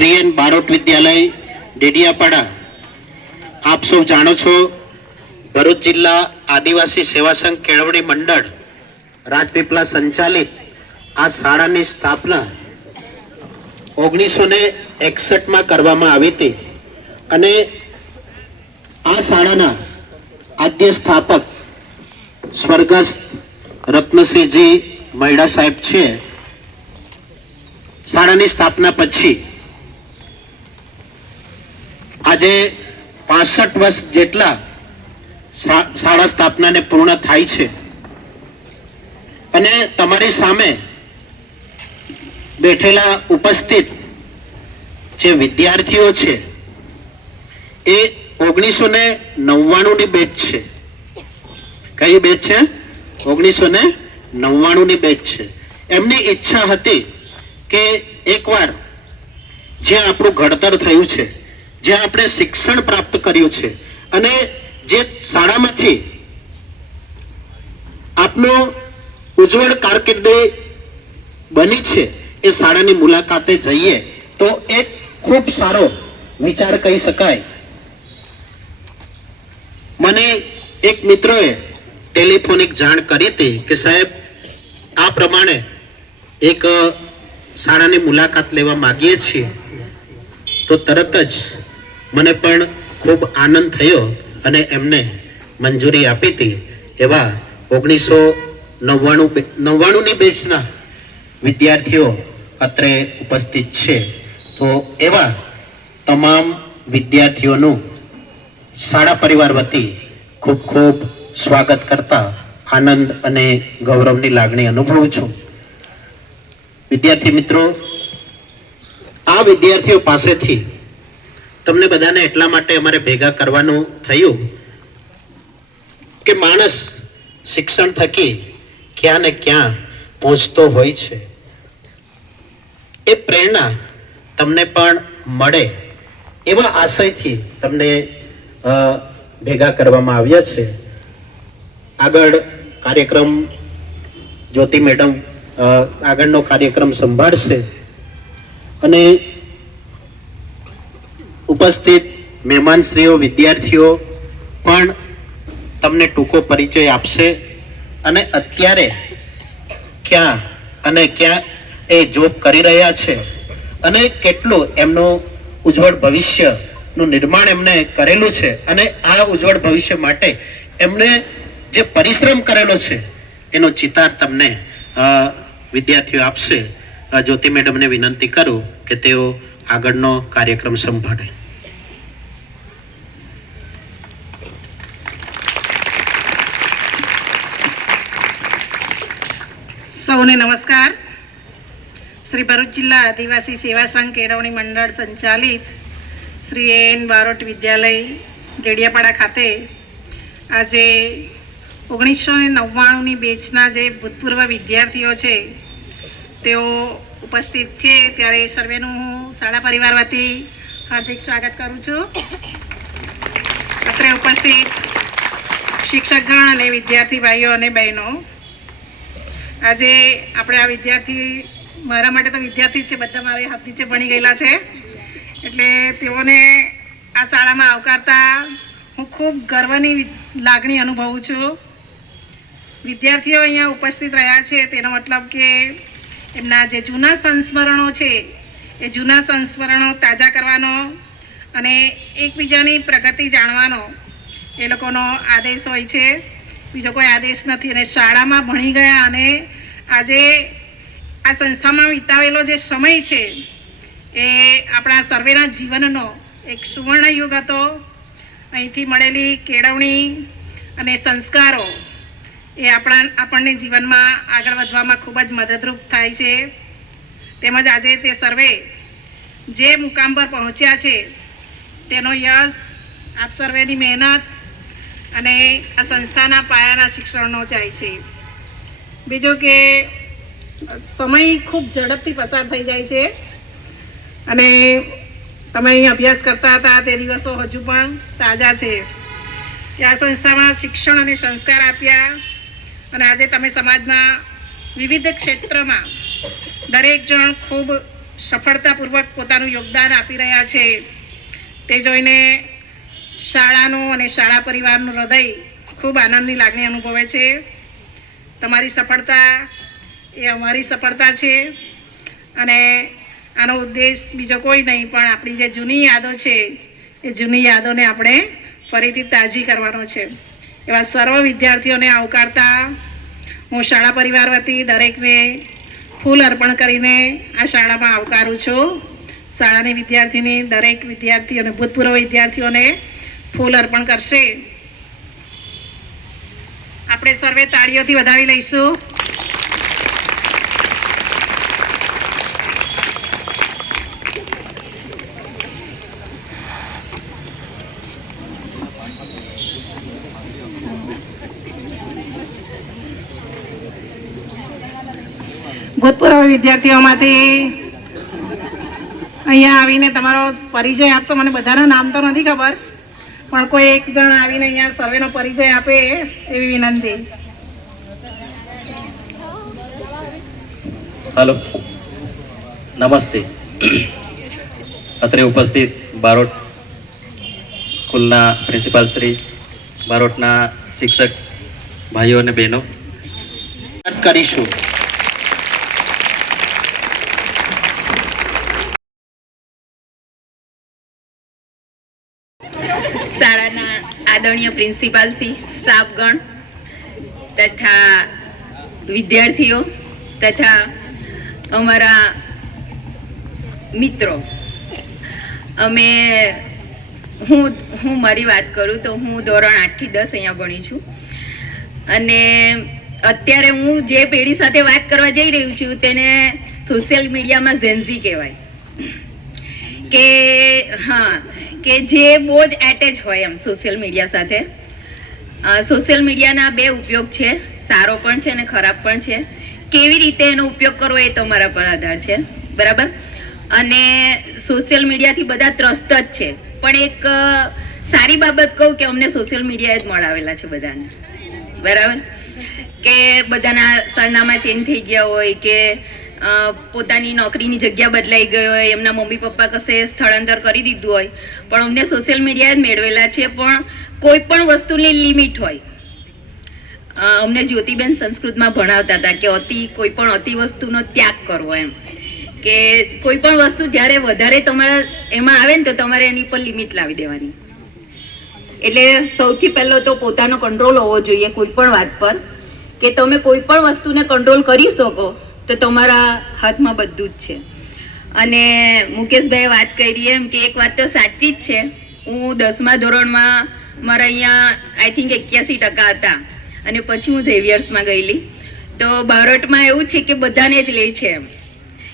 Shri N Barot Vidyalaya, Dediapada. આપ સૌ જાણો છો, ભરૂચ જિલ્લા આદિવાસી સેવા સંઘ કેળવણી મંડળ રાજપીપળા સંચાલિત આ શાળાની સ્થાપના ઓગણીસો ને એકસઠમાં કરવામાં આવી હતી અને આ શાળાના આદ્ય સ્થાપક સ્વર્ગસ્થ રત્નસિંહજી મૈડા સાહેબ છે. શાળાની સ્થાપના પછી આજે પાસઠ વર્ષ જેટલા શાળા સ્થાપનાને પૂર્ણ થાય છે. અને તમારી સામે બેઠેલા ઉપસ્થિત જે વિદ્યાર્થીઓ છે, એ ઓગણીસો ને નવ્વાણુંની બેચ છે. કઈ બેચ છે? ઓગણીસો ને નવ્વાણુંની બેચ છે. એમની ઈચ્છા હતી કે એકવાર જ્યાં આપણું ઘડતર થયું છે જ્યાં આપણે શિક્ષણ પ્રાપ્ત કર્યું છે અને જે શાળામાંથી આપનો ઉજ્જવળ કારકિર્દી બની છે એ શાળાની મુલાકાતે જઈએ તો એક ખૂબ સારો વિચાર કહી શકાય. મને એક મિત્રોએ ટેલિફોનિક જાણ કરી હતી કે સાહેબ, આ પ્રમાણે એક શાળાની મુલાકાત લેવા માગીએ છીએ. તો તરત જ મને પણ ખૂબ આનંદ થયો અને એમને મંજૂરી આપી હતી એવા ઓગણીસો નવ્વાણું નવ્વાણુંની બેચના વિદ્યાર્થીઓ અત્રે ઉપસ્થિત છે. તો એવા તમામ વિદ્યાર્થીઓનું શાળા પરિવાર વતી ખૂબ ખૂબ સ્વાગત કરતા આનંદ અને ગૌરવની લાગણી અનુભવું છું. વિદ્યાર્થી મિત્રો, આ વિદ્યાર્થીઓ પાસેથી તમને બધાને એટલા માટે અમારે ભેગા કરવાનું થયું કે માણસ શિક્ષણ થકી ક્યાં ને ક્યાં પહોંચતો હોય છે. એ પ્રેરણા તમને પણ મળે એવા આશયથી તમને ભેગા કરવામાં આવ્યા છે. આગળ કાર્યક્રમ જ્યોતિ મેડમ આગળનો કાર્યક્રમ સંભાળશે. અને ઉપસ્થિત મહેમાનશ્રીઓ, વિદ્યાર્થીઓ, પણ તમને ટૂંકો પરિચય આપશે અને અત્યારે ક્યાં અને ક્યાં એ જોબ કરી રહ્યા છે અને કેટલું એમનું ઉજ્જવળ ભવિષ્યનું નિર્માણ એમને કરેલું છે અને આ ઉજ્જવળ ભવિષ્ય માટે એમને જે પરિશ્રમ કરેલો છે એનો ચિતાર તમને વિદ્યાર્થીઓ આપશે. જ્યોતિ મેડમને વિનંતી કરું કે તેઓ આગળનો કાર્યક્રમ સંભાળે. સૌને નમસ્કાર. શ્રી ભરૂચ જિલ્લા આદિવાસી સેવા સંઘ કેળવણી મંડળ સંચાલિત શ્રી એન બારોટ વિદ્યાલય ડેડિયાપાડા ખાતે આજે ઓગણીસો ને નવ્વાણુંની બેચના જે ભૂતપૂર્વ વિદ્યાર્થીઓ છે, તેઓ ઉપસ્થિત છે. ત્યારે સર્વેનું હું શાળા પરિવાર વતી હાર્દિક સ્વાગત કરું છું. અત્રે ઉપસ્થિત શિક્ષકગણ અને વિદ્યાર્થી ભાઈઓ અને બહેનો. આજે આપણે આ વિદ્યાર્થી, મારા માટે તો વિદ્યાર્થી જ છે, બધા મારે હાથ નીચે ભણી ગયેલા છે. એટલે તેઓને આ શાળામાં આવકારતા હું ખૂબ ગર્વની લાગણી અનુભવું છું. વિદ્યાર્થીઓ અહીંયા ઉપસ્થિત રહ્યા છે, તેનો મતલબ કે એમના જે જૂના સંસ્મરણો છે, એ જૂના સંસ્મરણો તાજા કરવાનો અને એકબીજાની પ્રગતિ જાણવાનો એ લોકોનો આદેશ હોય છે. બીજો કોઈ આદેશ નથી અને શાળામાં ભણી ગયા અને આજે આ સંસ્થામાં વિતાવેલો જે સમય છે, એ આપણા સર્વેના જીવનનો એક સુવર્ણ યુગ હતો. અહીંથી મળેલી કેળવણી અને સંસ્કારો એ આપણા, આપણને જીવનમાં આગળ વધવામાં ખૂબ જ મદદરૂપ થાય છે. તેમજ આજે તે સર્વે જે મુકામ પર પહોંચ્યા છે, તેનો યશ આપ સર્વેની મહેનત અને આ સંસ્થાના પાયાના શિક્ષણનો જાય છે. બીજું કે, સમય ખૂબ ઝડપથી પસાર થઈ જાય છે. અને તમે અહીં અભ્યાસ કરતા હતા તે દિવસો હજુ પણ તાજા છે. કે આ સંસ્થામાં શિક્ષણ અને સંસ્કાર આપ્યા અને આજે તમે સમાજમાં વિવિધ ક્ષેત્રમાં દરેક જણ ખૂબ સફળતાપૂર્વક પોતાનું યોગદાન આપી રહ્યા છે. તે જોઈને શાળાનું અને શાળા પરિવારનું હૃદય ખૂબ આનંદની લાગણી અનુભવે છે. તમારી સફળતા એ અમારી સફળતા છે અને આનો ઉદ્દેશ બીજો કોઈ નહીં, પણ આપણી જે જૂની યાદો છે, એ જૂની યાદોને આપણે ફરીથી તાજી કરવાનો છે. એવા સર્વ વિદ્યાર્થીઓને આવકારતા હું શાળા પરિવાર વતી દરેકને ફૂલ અર્પણ કરીને આ શાળામાં આવકારું છું. શાળાની વિદ્યાર્થીની દરેક વિદ્યાર્થીઓને, ભૂતપૂર્વ વિદ્યાર્થીઓને ફૂલ અર્પણ કરશે. આપણે સર્વે તાળીઓથી વધાવી લઈશું. ભૂતપૂર્વ વિદ્યાર્થીઓમાંથી અહીંયા આવીને તમારો પરિચય આપશો. મને બધાના નામ તો નથી ખબર. પણ કોઈ એક જણ આવીને અહીંયા સર્વેનો પરિચય આપે એવી વિનંતી. હાલો. નમસ્તે. અત્રે ઉપસ્થિત બારોટ સ્કૂલના પ્રિન્સિપાલ શ્રી, બારોટના શિક્ષક ભાઈઓ અને બહેનો. કરીશું. શાળાના આદરણીય પ્રિન્સિપાલ શ્રી, સ્ટાફગણ તથા વિદ્યાર્થીઓ તથા અમારા મિત્રો. અમે હું હું મારી વાત કરું તો હું ધોરણ આઠથી દસ અહીંયા ભણી છું. અને અત્યારે હું જે પેઢી સાથે વાત કરવા જઈ રહ્યું છું તેને સોશિયલ મીડિયામાં ઝેન્ઝી કહેવાય. કે હા કે જે બહુ જ એટેચ હોય એમ સોશિયલ મીડિયા સાથે. સોશિયલ મીડિયાના બે ઉપયોગ છે. સારો પણ છે અને ખરાબ પણ છે. કેવી રીતે એનો ઉપયોગ કરવો એ તમારા પર આધાર છે. બરાબર? અને સોશિયલ મીડિયાથી બધા ત્રસ્ત જ છે. પણ એક સારી બાબત કહું કે અમને સોશિયલ મીડિયાએ જ મળાવેલા છે બધાને. બરાબર? કે બધાના સરનામા ચેન્જ થઈ ગયા હોય કે પોતાની નોકરીની જગ્યા બદલાઈ ગઈ હોય, એમના મમ્મી પપ્પા કશે સ્થળાંતર કરી દીધું હોય. પણ અમને સોશિયલ મીડિયા જ મેળવેલા છે, પણ કોઈ પણ વસ્તુની લિમિટ હોય. અમને જ્યોતિબેન સંસ્કૃતમાં ભણાવતા હતા કે અતિ, કોઈ પણ અતિ વસ્તુનો ત્યાગ કરવો એમ. કે કોઈ પણ વસ્તુ જ્યારે વધારે તમારા એમાં આવે ને તો તમારે એની પર લિમિટ લાવી દેવાની. એટલે સૌથી પહેલો તો પોતાનો કંટ્રોલ હોવો જોઈએ કોઈ પણ વાત પર. કે તમે કોઈ પણ વસ્તુને કંટ્રોલ કરી શકો તો તમારા હાથમાં બધું જ છે. અને મુકેશભાઈએ વાત કરી એમ કે એક વાત તો સાચી જ છે. હું દસમા ધોરણમાં મારા અહીંયા આઈ થિંક એક્યાસી ટકા હતા. અને પછી હું ઝેવિયર્સમાં ગયેલી. તો બારોટમાં એવું છે કે બધાને જ લે છે એમ.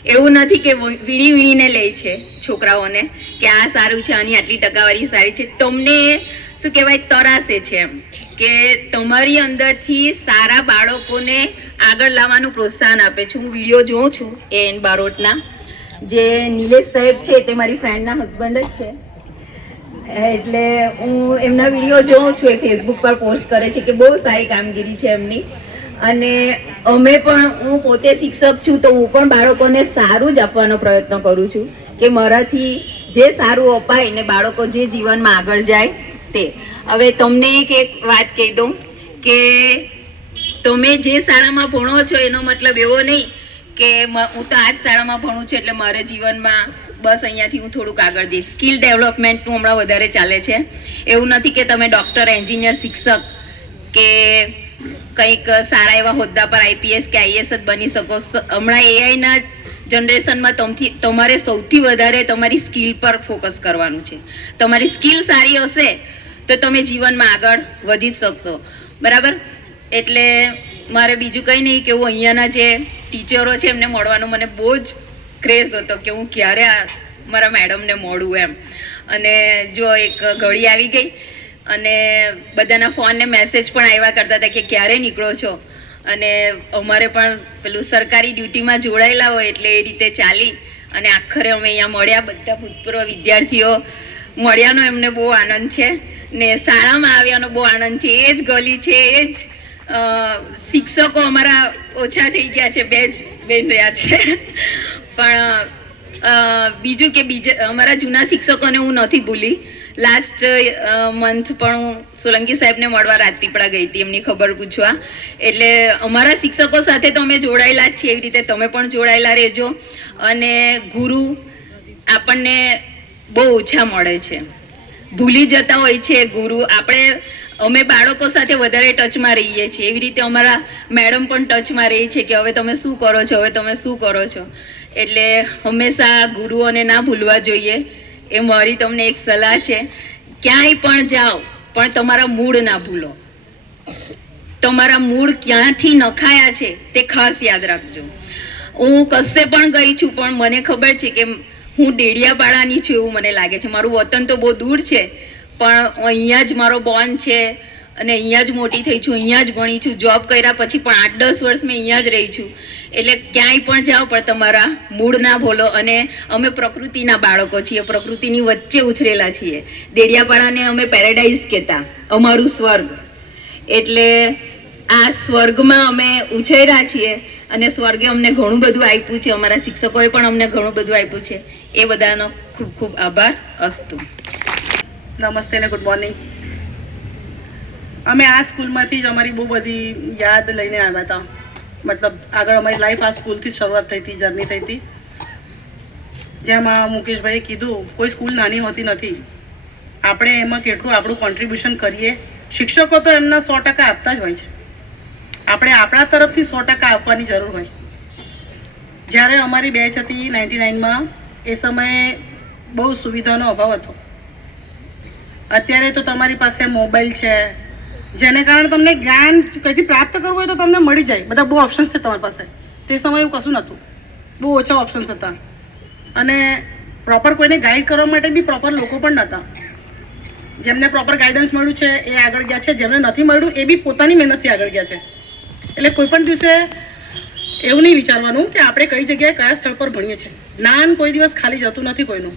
એવું નથી કે વીણી વીણીને લે છે છોકરાઓને કે આ સારું છે, આની આટલી ટકાવારી સારી છે. તમને શું કહેવાય, તરાશે છે એમ. કે તમારી અંદરથી સારા બાળકોને આગળ લાવવાનું પ્રોત્સાહન આપે છે. હું વીડિયો જોઉં છું એ એન બારોટના. જે નિલેશ સાહેબ છે, તે મારી ફ્રેન્ડના હસબન્ડ જ છે. એટલે હું એમના વીડિયો જોઉં છું, એ ફેસબુક પર પોસ્ટ કરે છે કે બહુ સારી કામગીરી છે એમની. અને અમે પણ, હું પોતે શિક્ષક છું, તો હું પણ બાળકોને સારું જ આપવાનો પ્રયત્ન કરું છું કે મારાથી જે સારું અપાય ને બાળકો જે જીવનમાં આગળ જાય તે. હવે તમને એક એક વાત કહી દઉં કે તમે જે શાળામાં ભણો છો એનો મતલબ એવો નહીં કે હું તો આ જ શાળામાં ભણું છું એટલે મારે જીવનમાં બસ અહીંયાથી હું થોડુંક આગળ જઈશ. સ્કિલ ડેવલપમેન્ટનું હમણાં વધારે ચાલે છે. એવું નથી કે તમે ડૉક્ટર એન્જિનિયર શિક્ષક કે કંઈક સારા એવા હોદ્દા પર આઈપીએસ કે આઈએસ જ બની શકો. હમણાં એઆઈના જનરેશનમાં તમથી, તમારે સૌથી વધારે તમારી સ્કિલ પર ફોકસ કરવાનું છે. તમારી સ્કિલ સારી હશે તો તમે જીવનમાં આગળ વધી શકશો. બરાબર? એટલે મારે બીજું કંઈ નહીં કે હું અહીંયાના જે ટીચરો છે એમને મળવાનો મને બહુ જ ક્રેઝ હતો કે હું ક્યારે આ મારા મેડમને મળું એમ. અને જો એક ઘડી આવી ગઈ અને બધાના ફોનને મેસેજ પણ આવ્યા કરતા હતા કે ક્યારે નીકળો છો? અને અમારે પણ પેલું સરકારી ડ્યુટીમાં જોડાયેલા હોય એટલે એ રીતે ચાલી અને આખરે અમે અહીંયા મળ્યા. બધા ભૂતપૂર્વ વિદ્યાર્થીઓ મળ્યાનો એમને બહુ આનંદ છે ને શાળામાં આવ્યાનો બહુ આનંદ છે. એ જ ગલી છે, એ જ શિક્ષકો અમારા ઓછા થઈ ગયા છે, બે જ બેન રહ્યા છે. પણ બીજું કે બીજા, અમારા જૂના શિક્ષકોને હું નથી ભૂલી. લાસ્ટ મંથ પણ હું સોલંકી સાહેબને મળવા રાજપીપળા ગઈ હતી, એમની ખબર પૂછવા. એટલે અમારા શિક્ષકો સાથે તો અમે જોડાયેલા જ છીએ, એવી રીતે તમે પણ જોડાયેલા રહેજો. અને ગુરુ આપણને બહુ ઓછા મળે છે. ભૂલી જતા હોય છે ગુરુ. આપણે અમે બાળકો સાથે વધારે ટચમાં રહીએ છીએ. એવી રીતે અમારા મેડમ પણ ટચમાં રહી છે કે હવે તમે શું કરો છો, હવે તમે શું કરો છો? એટલે હંમેશા ગુરુઓને ના ભૂલવા જોઈએ. એ મારી તમને એક સલાહ છે. ક્યાંય પણ જાઓ, પણ તમારા મૂળ ના ભૂલો. તમારા મૂળ ક્યાંથી નખાયા છે તે ખાસ યાદ રાખજો. હું કશે પણ ગઈ છું, પણ મને ખબર છે કે હું ડેડિયાપાડાની છું એવું મને લાગે છે. મારું વતન તો બહુ દૂર છે પણ અહીંયા જ મારો બોન છે અને અહીંયા જ મોટી થઈ છું, અહીંયા જ ભણી છું જોબ કર્યા પછી પણ આઠ દસ વર્ષ મેં અહીંયા જ રહી છું. એટલે ક્યાંય પણ જાઓ પણ તમારા મૂળ ના ભૂલો અને અમે પ્રકૃતિના બાળકો છીએ, પ્રકૃતિની વચ્ચે ઉછરેલા છીએ. દેડિયાપાડાને અમે પેરેડાઇઝ કહેતા, અમારું સ્વર્ગ. એટલે આ સ્વર્ગમાં અમે ઉછેર્યા છીએ અને સ્વર્ગે અમને ઘણું બધું આપ્યું છે, અમારા શિક્ષકોએ પણ અમને ઘણું બધું આપ્યું છે. એ બધાનો ખૂબ ખૂબ આભાર, અસ્તુ. નમસ્તે ને ગુડ મોર્નિંગ. અમે આ સ્કૂલમાંથી જ અમારી બહુ બધી યાદ લઈને આવ્યા હતા. મતલબ આગળ અમારી લાઈફ આ સ્કૂલથી શરૂઆત થઈ હતી જર્ની થઈ હતી. જેમાં મુકેશભાઈએ કીધું, કોઈ સ્કૂલ નાની હોતી નથી. આપણે એમાં કેટલું આપણું કોન્ટ્રીબ્યુશન કરીએ. શિક્ષકો તો એમના સો ટકા આપતા જ હોય છે. આપણે આપણા તરફથી સો ટકા આપવાની જરૂર હોય. જ્યારે અમારી બેચ હતી નાઇન્ટી નાઇનમાં એ સમયે બહુ સુવિધાનો અભાવ હતો. અત્યારે તો તમારી પાસે મોબાઈલ છે. જેને કારણે તમને જ્ઞાન કંઈથી પ્રાપ્ત કરવું હોય તો તમને મળી જાય. બધા બહુ ઓપ્શન્સ છે તમારી પાસે. તે સમયે એવું કશું નહોતું. બહુ ઓછા ઓપ્શન્સ હતા. અને પ્રોપર કોઈને ગાઈડ કરવા માટે બી પ્રોપર લોકો પણ નહોતા. જેમને પ્રોપર ગાઈડન્સ મળ્યું છે, એ આગળ ગયા છે. જેમને નથી મળ્યું, એ બી પોતાની મહેનતથી આગળ ગયા છે. એટલે કોઈ પણ દિવસે એવું નહીં વિચારવાનું કે આપણે કઈ જગ્યાએ કયા સ્થળ પર ભણીએ છીએ. જ્ઞાન કોઈ દિવસ ખાલી જતું નથી કોઈનું.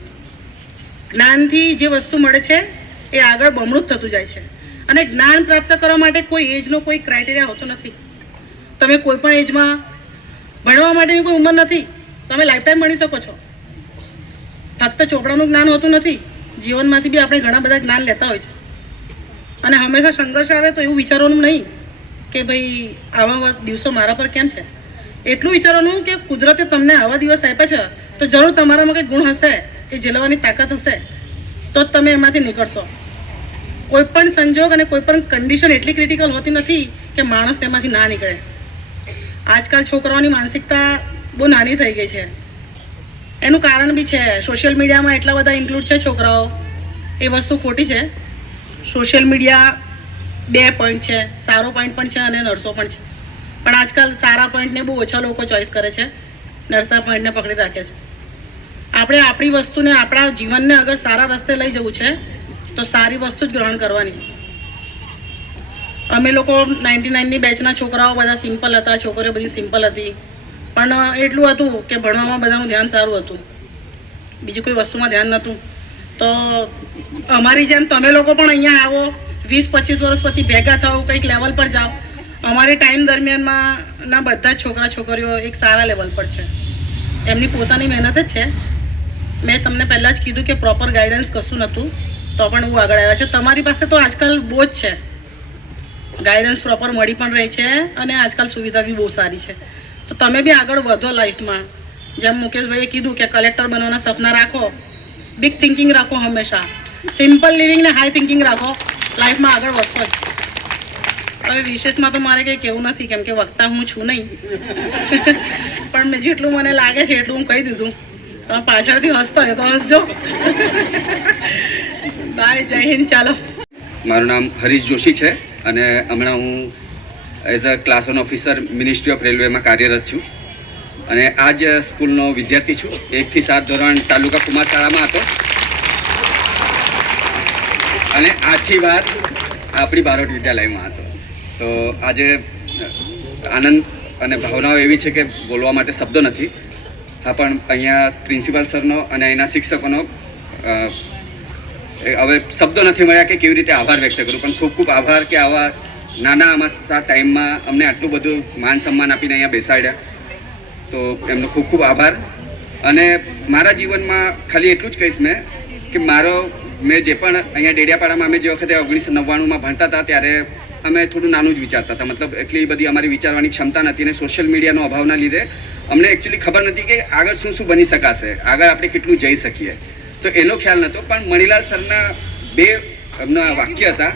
જ્ઞાનથી જે વસ્તુ મળે છે એ આગળ બમણું જ થતું જાય છે. અને જ્ઞાન પ્રાપ્ત કરવા માટે કોઈ એજનો કોઈ ક્રાઇટેરિયા હોતો નથી. તમે કોઈ પણ એજમાં ભણવા માટેની કોઈ ઉંમર નથી. તમે લાઈફ ટાઈમ ભણી શકો છો. ફક્ત ચોપડાનું જ્ઞાન હોતું નથી. જીવનમાંથી બી આપણે ઘણા બધા જ્ઞાન લેતા હોય છે. અને હંમેશા સંઘર્ષ આવે તો એવું વિચારવાનું નહીં કે ભાઈ આવા દિવસો મારા પર કેમ છે? એટલું વિચારવાનું કે કુદરતે તમને આવા દિવસ આપ્યા છે તો જરૂર તમારામાં કંઈ ગુણ હશે? એ ઝેલવાની તાકાત હશે? તો જ તમે એમાંથી નીકળશો. કોઈ પણ સંજોગ અને કોઈ પણ કન્ડિશન એટલી ક્રિટિકલ હોતી નથી કે માણસ તેમાંથી ના નીકળે. આજકાલ છોકરાઓની માનસિકતા બહુ નાની થઈ ગઈ છે. એનું કારણ બી છે. સોશિયલ મીડિયામાં એટલા બધા ઇન્ક્લુડ છે છોકરાઓ. એ વસ્તુ ખોટી છે. સોશિયલ મીડિયા બે પોઈન્ટ છે, સારો પોઈન્ટ પણ છે અને નરસો પણ છે. પણ આજકાલ સારા પોઈન્ટને બહુ ઓછા લોકો ચોઈસ કરે છે. નરસા પોઈન્ટને પકડી રાખે છે. આપણે આપણી વસ્તુને, આપણા જીવનને અગર સારા રસ્તે લઈ જવું છે તો સારી વસ્તુ જ ગ્રહણ કરવાની. અમે લોકો નાઇન્ટી નાઇનની બેચના છોકરાઓ બધા સિમ્પલ હતા, છોકરીઓ બધી સિમ્પલ હતી. પણ એટલું હતું કે ભણવામાં બધાનું ધ્યાન સારું હતું. બીજી કોઈ વસ્તુમાં ધ્યાન નહોતું. તો અમારી જેમ તમે લોકો પણ અહીંયા આવો, વીસ, પચીસ વર્ષ પછી ભેગા થાઓ, કંઈક લેવલ પર જાઓ. અમારી ટાઈમ દરમિયાનમાં ના બધા જ છોકરા, છોકરીઓ એક સારા લેવલ પર છે. એમની પોતાની મહેનત જ છે. મેં તમને પહેલાં જ કીધું કે પ્રોપર ગાઈડન્સ કશું નહોતું. તો પણ હું આગળ આવ્યા છે. તમારી પાસે તો આજકાલ બહુ જ છે. ગાઈડન્સ પ્રોપર મળી પણ રહે છે અને આજકાલ સુવિધા બી બહુ સારી છે. તો તમે બી આગળ વધો લાઈફમાં જેમ મુકેશભાઈએ કીધું કે કલેક્ટર બનવાના સપના રાખો. બિગ થિંકિંગ રાખો હંમેશા. સિમ્પલ લિવિંગ ને હાઈ થિંકિંગ રાખો. લાઈફમાં આગળ વધશો જ. હવે વિશેષમાં તો મારે કંઈ કહેવું નથી, કેમ કે વક્તા હું છું નહીં. પણ મેં જેટલું મને લાગે છે એટલું હું કહી દીધું. તમે પાછળથી હસતો હોય તો હસજો. બાય, જય હિન્દ, ચાલો. મારું નામ હરીશ જોશી છે અને હમણાં હું as a class one officer ministry of રેલવેમાં કાર્યરત છું. અને આ જ સ્કૂલનો વિદ્યાર્થી છું. એકથી સાત ધોરણ તાલુકા કુમાર શાળામાં હતો. અને આઠી વાર આપણી બારોટ વિદ્યાલયમાં હતો. તો આજે આનંદ અને ભાવનાઓ એવી છે કે બોલવા માટે શબ્દો નથી. હા, પણ અહીંયા પ્રિન્સિપાલ સરનો અને અહીંના શિક્ષકોનો હવે શબ્દો નથી મળ્યા કે કેવી રીતે આભાર વ્યક્ત કરું, પણ ખૂબ ખૂબ આભાર કે આવા નાના અમારા ટાઈમમાં અમને આટલું બધું માન સન્માન આપીને અહીંયા બેસાડ્યા. તો એમનો ખૂબ ખૂબ આભાર. અને મારા જીવનમાં ખાલી એટલું જ કહીશ મેં કે મારો, મેં જે પણ અહીંયા ડેડિયાપાડામાં અમે જે વખતે ઓગણીસો નવ્વાણુંમાં ભણતા હતા ત્યારે અમે થોડું નાનું જ વિચારતા હતા. મતલબ એટલી બધી અમારી વિચારવાની ક્ષમતા નથી અને સોશિયલ મીડિયાનો અભાવના લીધે અમને એકચ્યુઅલી ખબર નથી કે આગળ શું શું બની શકાશે, આગળ આપણે કેટલું જઈ શકીએ. તો એનો ખ્યાલ નહોતો પણ મણિલાલ સરના બે એમના વાક્ય હતા.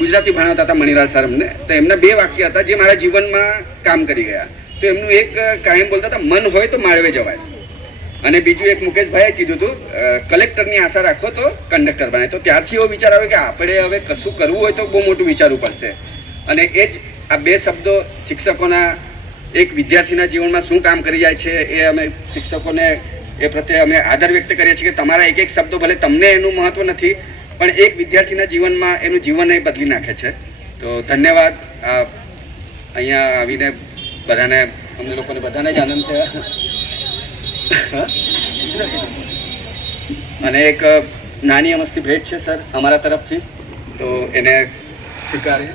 ગુજરાતી ભણાવતા હતા મણિલાલ સર અમને. તો એમના બે વાક્ય હતા જે મારા જીવનમાં કામ કરી ગયા. તો એમનું એક કાયમ બોલતા હતા, મન હોય તો માળવે જવાય. અને બીજું એક મુકેશભાઈએ કીધું હતું કલેક્ટરની આશા રાખો તો કંડક્ટર બને. તો ત્યારથી એવો વિચાર આવ્યો કે આપણે હવે કશું કરવું હોય તો બહુ મોટું વિચારવું પડશે. અને એ જ આ બે શબ્દો શિક્ષકોના, એક વિદ્યાર્થીના જીવનમાં શું કામ કરી જાય છે એ અમે શિક્ષકોને એ પ્રત્યે અમે આદર વ્યક્ત કરીએ છીએ કે તમારા એક એક શબ્દો ભલે તમને એનું મહત્વ નથી, પણ એક વિદ્યાર્થીના જીવનમાં એનું જીવન એ બદલી નાખે છે. તો ધન્યવાદ. અહીંયા આવીને બધાને, અમને લોકોને બધાને જ આનંદ થયો. અને એક નાની અમસ્તી ભેટ છે, સર, અમારા તરફથી. તો એને સ્વીકારીએ.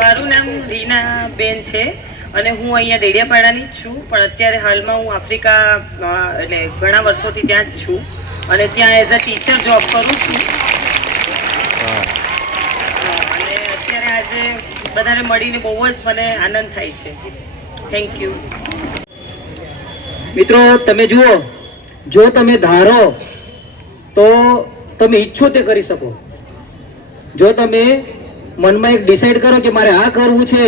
મારું નામ રીના બેન છે. અને હું અહીંયા દેડિયાપાડાની જ છું, પણ અત્યારે હાલમાં હું આફ્રિકા એટલે ઘણા વર્ષોથી ત્યાં જ છું અને ત્યાં એઝ અ ટીચર જોબ કરું છું. અને અત્યારે આજે બધાને મળીને બહુ જ મને આનંદ થાય છે. થેન્ક યુ મિત્રો, તમે જુઓ, જો તમે ધારો, તો તમે ઈચ્છો તે કરી શકો. જો તમે મનમાં એક ડિસાઈડ કરો કે મારે આ કરવું છે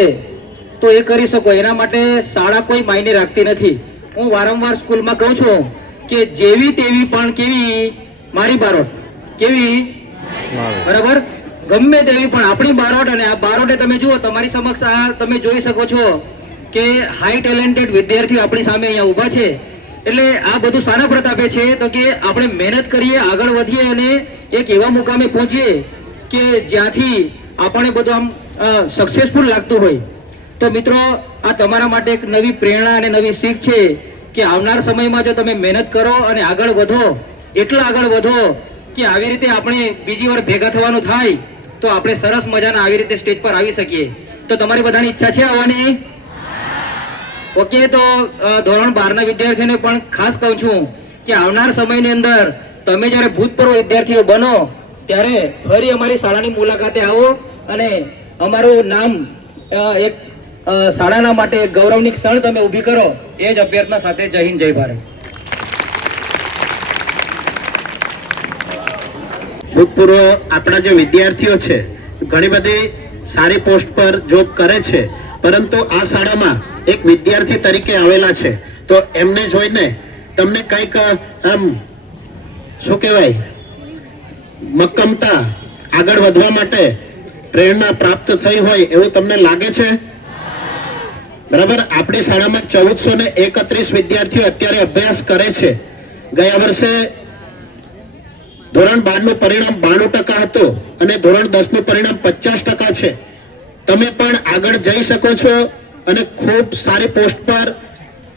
તો એ કરી શકો. એના માટે શાળા કોઈ માયને રાખતી નથી. હું વારંવાર સ્કૂલમાં કહું છું કે જેવી તેવી પણ કેવી મારી બારોટ. કેવી? બરાબર? ગમે તેવી પણ આપણી બારોટ અને આ બારોટે તમે જુઓ તમારી સમક્ષ આ તમે જોઈ શકો છો કે હાઈ ટેલેન્ટેડ વિદ્યાર્થીઓ આપણી સામે અહીંયા ઊભા છે. એટલે આ બધું સારા પ્રતાપે છે તો કે આપણે મહેનત કરીએ આગળ વધીએ અને એક એવા મુકામે પહોંચીએ કે જ્યાંથી આપણને બધું આમ સક્સેસફુલ લાગતું હોય. તો મિત્રો, આ તમારા માટે એક નવી પ્રેરણા અને નવી શીખ છે કે આવનાર સમયમાં જો તમે મહેનત કરો અને આગળ વધો, એટલા આગળ વધો કે આવી રીતે આપણે બીજી વાર ભેગા થવાનું થાય, તો આપણે સરસ મજાના આવી રીતે સ્ટેજ પર આવી શકીએ. તો તમારી બધાની ઈચ્છા છે આવવાની? ઓકે, તો ધોરણ બારના વિદ્યાર્થીઓને પણ ખાસ કહું છું કે આવનાર સમયની અંદર તમે જ્યારે ભૂતપૂર્વ વિદ્યાર્થીઓ બનો, ત્યારે ફરી અમારી શાળાની મુલાકાતે આવો અને અમારું નામ એક શાળાના માટે ગૌરવની ક્ષણ તમે ઊભી કરો. એ જ અભ્યર્થના સાથે જય હિન્દ, જય ભારત. ભૂતપૂર્વ આપણા જે વિદ્યાર્થીઓ છે, ઘણી બધી સારી પોસ્ટ પર જોબ કરે છે, પરંતુ આ શાળામાં એક વિદ્યાર્થી તરીકે આવેલા છે. તો એમને જોઈને તમને કંઈક, આમ, શું કહેવાય? મક્કમતા આગળ વધવા માટે પ્રેરણા પ્રાપ્ત થઈ હોય એવું તમને લાગે છે? બરાબર? આપણી શાળામાં ચૌદસો ને એકત્રીસ વિદ્યાર્થીઓ અત્યારે અભ્યાસ કરે છે. ગયા વર્ષે ધોરણ બારનું પરિણામ બાણું ટકા હતું અને ધોરણ દસનું પરિણામ પચાસ ટકા છે. તમે પણ આગળ જઈ શકો છો અને ખૂબ સારી પોસ્ટ પર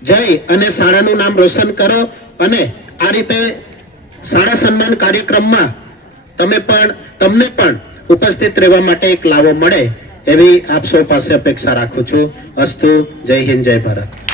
જઈ અને શાળાનું નામ રોશન કરો અને આ રીતે શાળા સન્માન કાર્યક્રમમાં તમે પણ, તમને પણ ઉપસ્થિત રહેવા માટે એક લાવો મળે. એવી આપ સૌ પાસે અપેક્ષા રાખું છું. અસ્તુ જય હિન્દ જય ભારત.